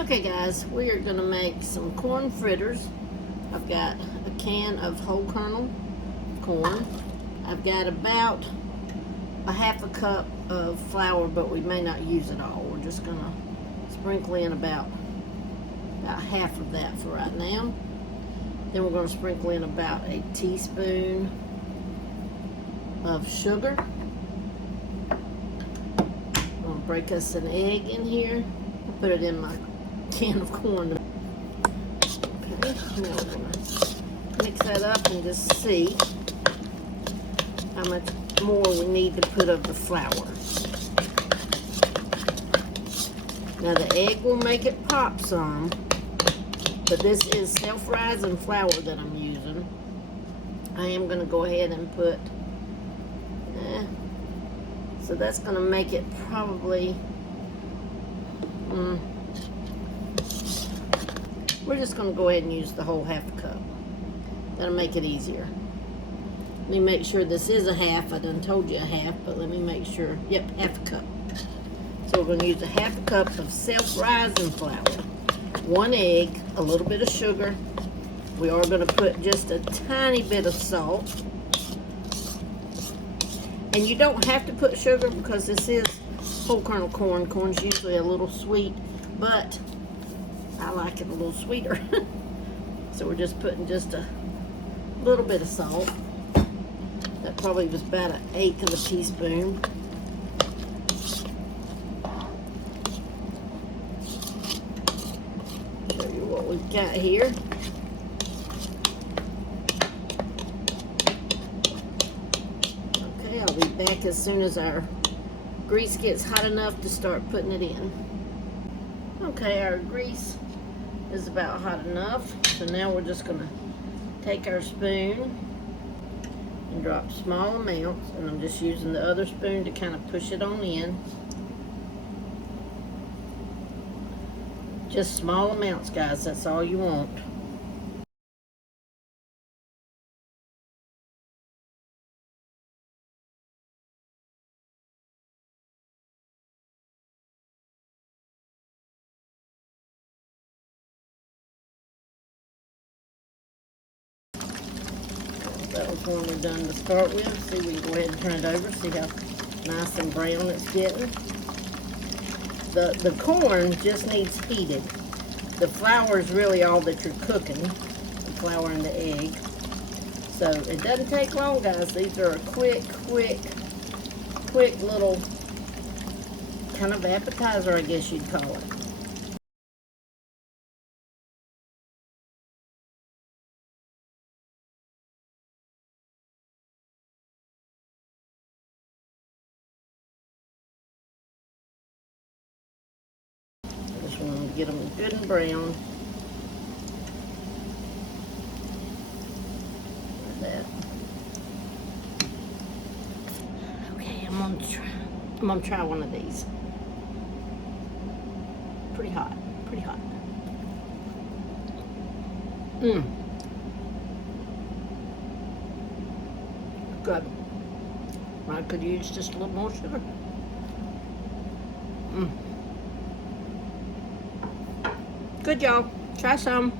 Okay guys, we are going to make some corn fritters. I've got a can of whole kernel corn. I've got about a half a cup of flour, but we may not use it all. We're just going to sprinkle in about half of that for right now. Then we're going to sprinkle in about a teaspoon of sugar. I'm going to break us an egg in here. I'll put it in my can of corn. Okay, now we're going to mix that up and just see how much more we need to put of the flour. Now the egg will make it pop some, but this is self-rising flour that I'm using. I am going to go ahead and put, so that's going to make it probably, we're just going to go ahead and use the whole half a cup. That'll make it easier. Let me make sure this is a half. I done told you a half, but let me make sure. Yep, half a cup. So we're going to use a half a cup of self-rising flour, 1 egg, a little bit of sugar. We are going to put just a tiny bit of salt. And you don't have to put sugar because this is whole kernel corn. Corn's usually a little sweet, but I like it a little sweeter. So we're just putting just a little bit of salt. That probably was about 1/8 of a teaspoon. Show you what we've got here. Okay, I'll be back as soon as our grease gets hot enough to start putting it in. Okay, our grease is about hot enough. So now we're just gonna take our spoon and drop small amounts, and I'm just using the other spoon to kind of push it on in. Just small amounts, guys, that's all you want. That was one we're done to start with. See, we can go ahead and turn it over, see how nice and brown it's getting. The corn just needs heated. The flour is really all that you're cooking, the flour and the egg. So it doesn't take long, guys. These are a quick little kind of appetizer, I guess you'd call it. Just want to get them good and brown. Like that. Okay, I'm gonna try one of these. Pretty hot, pretty hot. Good. I could use just a little more sugar. Good, y'all. Try some.